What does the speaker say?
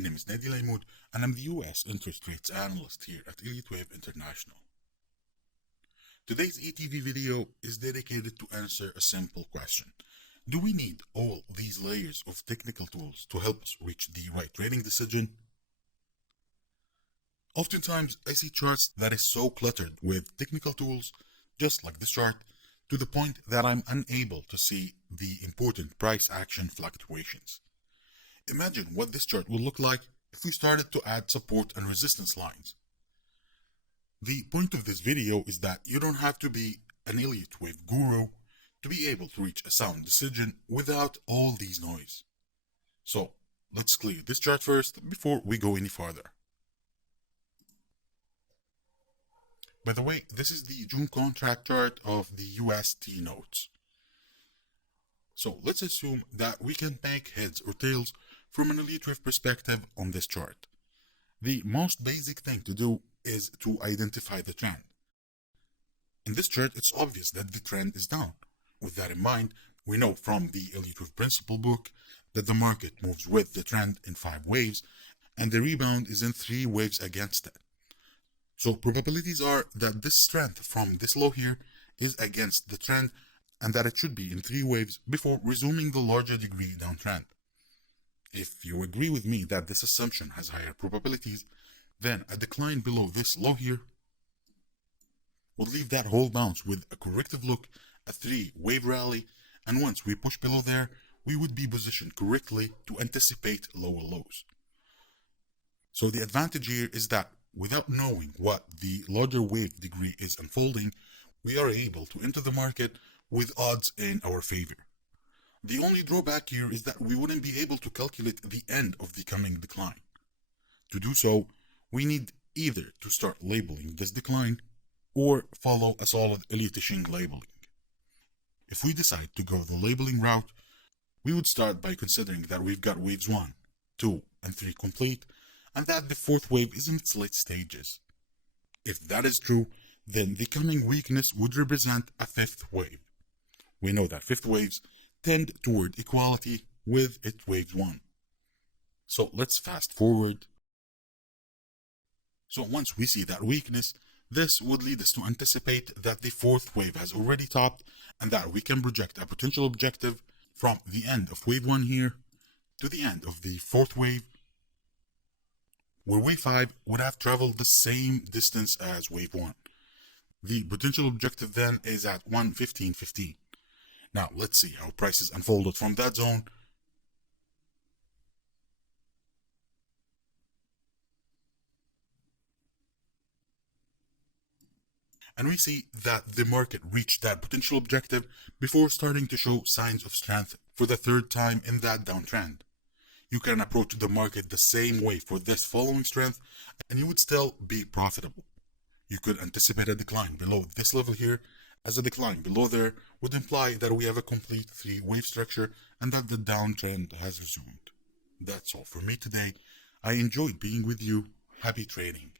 name is Nady Laymoud, and I'm the US interest rates analyst here at Elliott Wave International. Today's ETV video is dedicated to answer a simple question. Do we need all these layers of technical tools to help us reach the right trading decision? Oftentimes, I see charts that is so cluttered with technical tools, just like this chart, to the point that I'm unable to see the important price action fluctuations. Imagine what this chart will look like if we started to add support and resistance lines. The point of this video is that you don't have to be an Elliott Wave guru to be able to reach a sound decision without all these noise. So let's clear this chart first before we go any farther. By the way, this is the June contract chart of the UST notes. So let's assume that we can make heads or tails from an Elliott Wave perspective on this chart. The most basic thing to do is to identify the trend. In this chart, it's obvious that the trend is down. With that in mind, we know from the Elliott Wave principle book that the market moves with the trend in 5 waves, and the rebound is in 3 waves against it. So probabilities are that this strength from this low here is against the trend, and that it should be in 3 waves before resuming the larger degree downtrend. If you agree with me that this assumption has higher probabilities, then a decline below this low here would leave that whole bounce with a corrective look, a 3-wave rally, and once we push below there, we would be positioned correctly to anticipate lower lows. So the advantage here is that without knowing what the larger wave degree is unfolding, we are able to enter the market with odds in our favor. The only drawback here is that we wouldn't be able to calculate the end of the coming decline. To do so, we need either to start labeling this decline or follow a solid Elliottishing labeling. If we decide to go the labeling route, we would start by considering that we've got waves 1, 2, and 3 complete, and that the 4th wave is in its late stages. If that is true, then the coming weakness would represent a 5th wave. We know that 5th waves tend toward equality with its wave 1. So let's fast forward. So once we see that weakness, this would lead us to anticipate that the 4th wave has already topped and that we can project a potential objective from the end of wave 1 here to the end of the 4th wave, where wave 5 would have traveled the same distance as wave 1. The potential objective then is at 115.15. Now let's see how prices unfolded from that zone. And we see that the market reached that potential objective before starting to show signs of strength for the 3rd time in that downtrend. You can approach the market the same way for this following strength and you would still be profitable. You could anticipate a decline below this level here, as a decline below there would imply that we have a complete 3-wave structure and that the downtrend has resumed. That's all for me today. I enjoyed being with you. Happy trading.